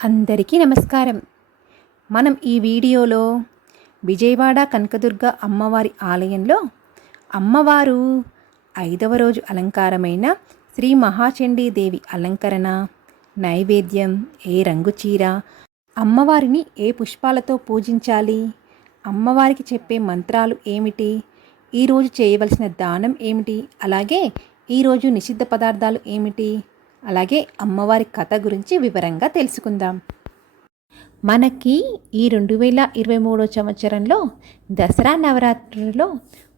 అందరికీ నమస్కారం. మనం ఈ వీడియోలో విజయవాడ కనకదుర్గ అమ్మవారి ఆలయంలో అమ్మవారు 5వ రోజు అలంకారమైన శ్రీ మహాచండీదేవి అలంకరణ, నైవేద్యం, ఏ రంగు చీర, అమ్మవారిని ఏ పుష్పాలతో పూజించాలి, అమ్మవారికి చెప్పే మంత్రాలు ఏమిటి, ఈరోజు చేయవలసిన దానం ఏమిటి, అలాగే ఈరోజు నిషిద్ధ పదార్థాలు ఏమిటి, అలాగే అమ్మవారి కథ గురించి వివరంగా తెలుసుకుందాం. మనకి ఈ 2023 సంవత్సరంలో దసరా నవరాత్రులలో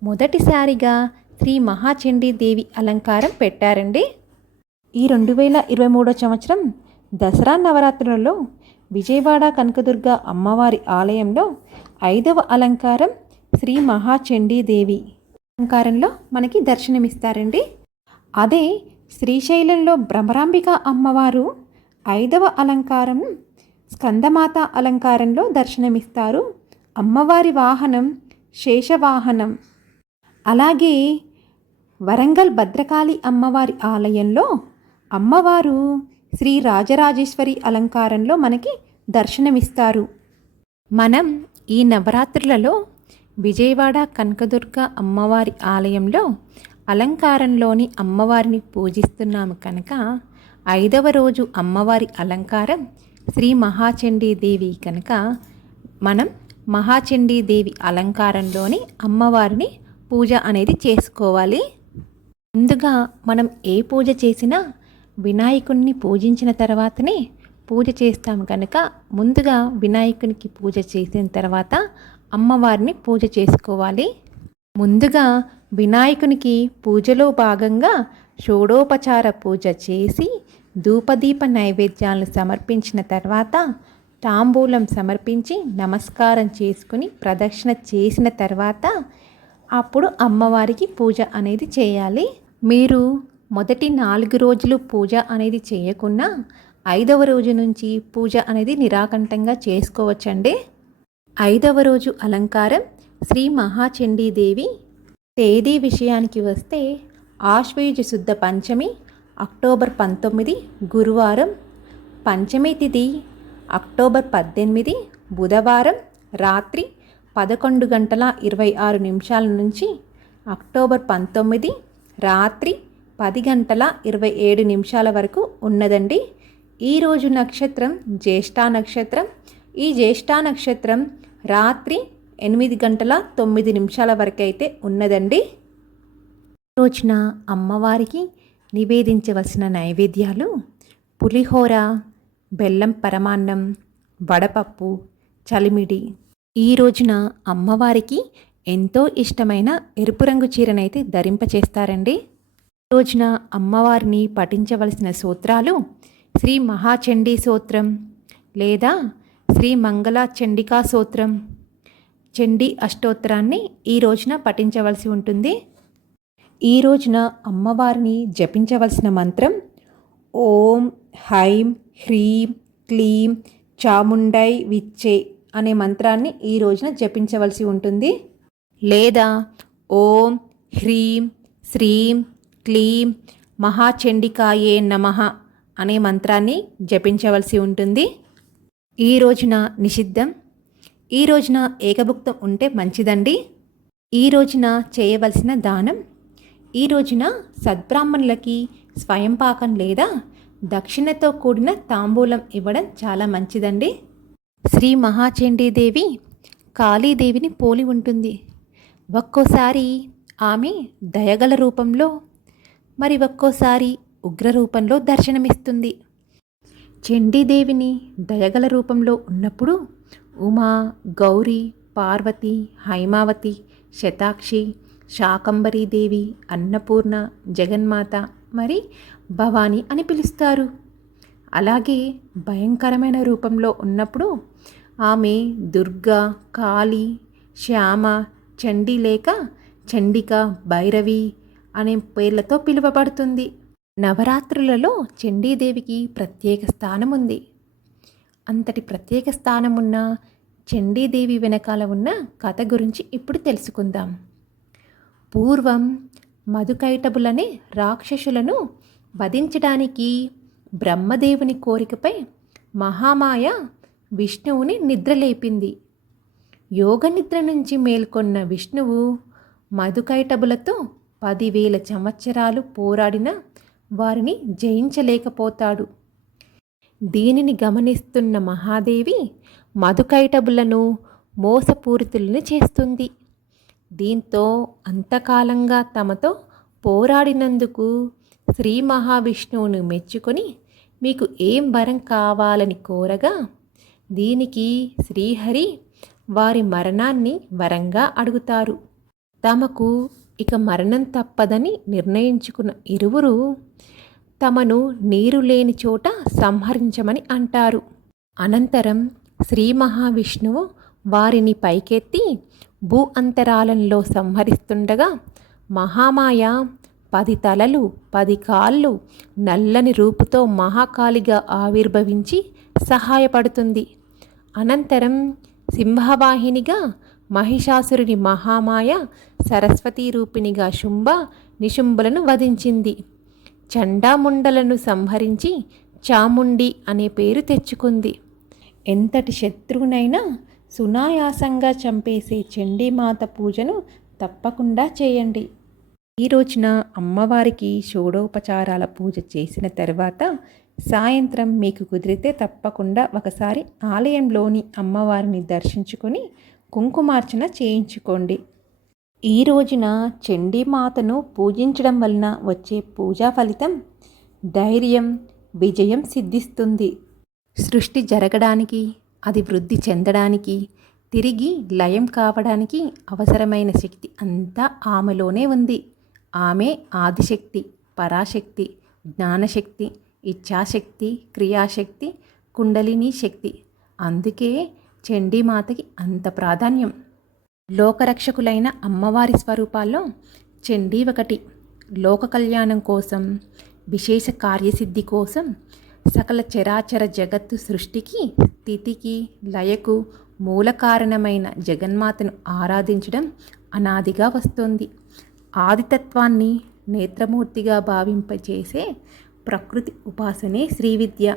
మొదటిసారిగా శ్రీ మహాచండీదేవి అలంకారం పెట్టారండి. ఈ 2023 సంవత్సరం దసరా నవరాత్రులలో విజయవాడ కనకదుర్గ అమ్మవారి ఆలయంలో 5వ అలంకారం శ్రీ మహాచండీదేవి అలంకారంలో మనకి దర్శనమిస్తారండి. అదే శ్రీశైలంలో భ్రమరాంబిక అమ్మవారు 5వ అలంకారం స్కందమాత అలంకారంలో దర్శనమిస్తారు. అమ్మవారి వాహనం శేషవాహనం. అలాగే వరంగల్ భద్రకాళి అమ్మవారి ఆలయంలో అమ్మవారు శ్రీ రాజరాజేశ్వరి అలంకారంలో మనకి దర్శనమిస్తారు. మనం ఈ నవరాత్రులలో విజయవాడ కనకదుర్గ అమ్మవారి ఆలయంలో అలంకారంలోని అమ్మవారిని పూజిస్తున్నాము కనుక 5వ రోజు అమ్మవారి అలంకారం శ్రీ మహాచండీదేవి కనుక మనం మహాచండీదేవి అలంకారంలోని అమ్మవారిని పూజ అనేది చేసుకోవాలి. ముందుగా మనం ఏ పూజ చేసినా వినాయకుడిని పూజించిన తర్వాతనే పూజ చేస్తాము కనుక ముందుగా వినాయకునికి పూజ చేసిన తర్వాత అమ్మవారిని పూజ చేసుకోవాలి. ముందుగా వినాయకునికి పూజలో భాగంగా షోడోపచార పూజ చేసి ధూపదీప నైవేద్యాలను సమర్పించిన తర్వాత తాంబూలం సమర్పించి నమస్కారం చేసుకుని ప్రదక్షిణ చేసిన తర్వాత అప్పుడు అమ్మవారికి పూజ అనేది చేయాలి. మీరు మొదటి 4 రోజులు పూజ అనేది చేయకున్నా 5వ రోజు నుంచి పూజ అనేది నిరాకంఠంగా చేసుకోవచ్చండి. 5వ రోజు అలంకారం శ్రీ మహాచండీదేవి. తేదీ విషయానికి వస్తే ఆశ్వయుజ శుద్ధ పంచమి అక్టోబర్ 19 గురువారం, పంచమి తిథి అక్టోబర్ 18 బుధవారం రాత్రి 11:26 నుంచి అక్టోబర్ 19 రాత్రి 10:27 వరకు ఉన్నదండి. ఈరోజు నక్షత్రం జ్యేష్ఠ నక్షత్రం. ఈ జ్యేష్ఠ నక్షత్రం రాత్రి 8:09 వరకు అయితే ఉన్నదండి. రోజున అమ్మవారికి నివేదించవలసిన నైవేద్యాలు పులిహోర, బెల్లం పరమాన్నం, వడపప్పు, చలిమిడి. ఈ రోజున అమ్మవారికి ఎంతో ఇష్టమైన ఎరుపు రంగు చీరనైతే ధరింపచేస్తారండి. ఈ రోజున అమ్మవారిని పఠించవలసిన సూత్రాలు శ్రీ మహాచండీ సూత్రం లేదా శ్రీ మంగళ చండికా సూత్రం, చండీ అష్టోత్తరాన్ని ఈ రోజున పఠించవలసి ఉంటుంది. ఈ రోజున అమ్మవారిని జపించవలసిన మంత్రం ఓం హ్రైం హ్రీం క్లీం చాముండై విచ్చే అనే మంత్రాన్ని ఈ రోజున జపించవలసి ఉంటుంది. లేదా ఓం హ్రీం శ్రీం క్లీం మహాచండికాయే నమః అనే మంత్రాన్ని జపించవలసి ఉంటుంది. ఈ రోజున నిషిద్ధం. ఈ రోజున ఏకభుక్తం ఉంటే మంచిదండి. ఈ రోజున చేయవలసిన దానం. ఈ రోజున సద్బ్రాహ్మణులకి స్వయంపాకం లేదా దక్షిణతో కూడిన తాంబూలం ఇవ్వడం చాలా మంచిదండి. శ్రీ మహాచండీదేవి కాళీదేవిని పోలి ఉంటుంది. ఒక్కోసారి ఆమె దయగల రూపంలో, మరి ఒక్కోసారి ఉగ్ర రూపంలో దర్శనమిస్తుంది. చండీదేవిని దయగల రూపంలో ఉన్నప్పుడు ఉమా, గౌరీ, పార్వతి, హైమావతి, శతాక్షి, శాకంబరీదేవి, అన్నపూర్ణ, జగన్మాత, మరి భవాని అని పిలుస్తారు. అలాగే భయంకరమైన రూపంలో ఉన్నప్పుడు ఆమె దుర్గా, కాళీ, శ్యామ, చండీ లేక చండిక, భైరవి అనే పేర్లతో పిలువబడుతుంది. నవరాత్రులలో చండీదేవికి ప్రత్యేక స్థానం ఉంది. అంతటి ప్రత్యేక స్థానం ఉన్న చండీదేవి వెనకాల ఉన్న కథ గురించి ఇప్పుడు తెలుసుకుందాం. పూర్వం మధుకైటబులనే రాక్షసులను వధించడానికి బ్రహ్మదేవుని కోరికపై మహామాయ విష్ణువుని నిద్రలేపింది. యోగనిద్ర నుంచి మేల్కొన్న విష్ణువు మధుకైటబులతో 10,000 సంవత్సరాలు పోరాడినా వారిని జయించలేకపోతాడు. దీనిని గమనిస్తున్న మహాదేవి మధుకైటబులను మోసపూరితులను చేస్తుంది. దీంతో అంతకాలంగా తమతో పోరాడినందుకు శ్రీ మహావిష్ణువును మెచ్చుకొని మీకు ఏం వరం కావాలని కోరగా దీనికి శ్రీహరి వారి మరణాన్ని వరంగా అడుగుతారు. తమకు ఇక మరణం తప్పదని నిర్ణయించుకున్న ఇరువురు తమను నీరు లేని చోట సంహరించమని అంటారు. అనంతరం శ్రీ మహావిష్ణువు వారిని పైకెత్తి భూ అంతరాలంలో సంహరిస్తుండగా మహామాయ 10 తలలు 10 కాళ్ళు నల్లని రూపుతో మహాకాళిగా ఆవిర్భవించి సహాయపడుతుంది. అనంతరం సింహవాహినిగా మహిషాసురుని మహామాయ సరస్వతీ రూపిణిగా శుంభ నిశుంభులను వధించింది. చండాముండలను సంహరించి చాముండి అనే పేరు తెచ్చుకుంది. ఎంతటి శత్రువునైనా సునాయాసంగా చంపేసే చండీమాత పూజను తప్పకుండా చేయండి. ఈ రోజున అమ్మవారికి షోడోపచారాల పూజ చేసిన తర్వాత సాయంత్రం మీకు కుదిరితే తప్పకుండా ఒకసారి ఆలయంలోని అమ్మవారిని దర్శించుకొని కుంకుమార్చన చేయించుకోండి. ఈ రోజున చండీమాతను పూజించడం వలన వచ్చే పూజా ఫలితం ధైర్యం, విజయం సిద్ధిస్తుంది. సృష్టి జరగడానికి, అది వృద్ధి చెందడానికి, తిరిగి లయం కావడానికి అవసరమైన శక్తి అంతా ఆమెలోనే ఉంది. ఆమె ఆదిశక్తి, పరాశక్తి, జ్ఞానశక్తి, ఇచ్ఛాశక్తి, క్రియాశక్తి, కుండలిని శక్తి. అందుకే చండీమాతకి అంత ప్రాధాన్యం. లోకరక్షకులైన అమ్మవారి స్వరూపాల్లో చండీ ఒకటి. లోక కళ్యాణం కోసం, విశేష కార్యసిద్ధి కోసం, సకల చరాచర జగత్తు సృష్టికి, స్థితికి, లయకు మూల కారణమైన జగన్మాతను ఆరాధించడం అనాదిగా వస్తోంది. ఆదితత్వాన్ని నేత్రమూర్తిగా భావింపచేసే ప్రకృతి ఉపాసనే శ్రీవిద్య.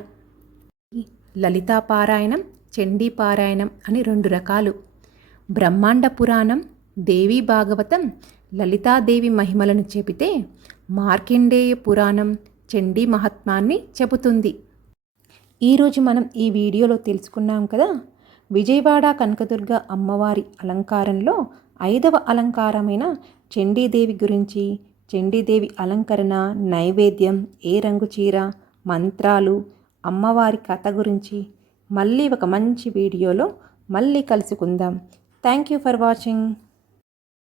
లలితా పారాయణం, చండీ పారాయణం అని 2 రకాలు. బ్రహ్మాండ పురాణం, దేవీ భాగవతం లలితాదేవి మహిమలను చెబితే, మార్కండేయ పురాణం చండీ మహాత్మ్యాన్ని చెబుతుంది. ఈరోజు మనం ఈ వీడియోలో తెలుసుకున్నాం కదా, విజయవాడ కనకదుర్గ అమ్మవారి అలంకారంలో 5వ అలంకారమైన చండీదేవి గురించి, చండీదేవి అలంకరణ, నైవేద్యం, ఏ రంగు చీర, మంత్రాలు, అమ్మవారి కథ గురించి మళ్ళీ ఒక మంచి వీడియోలో మళ్ళీ కలుసుకుందాం. Thank you for watching.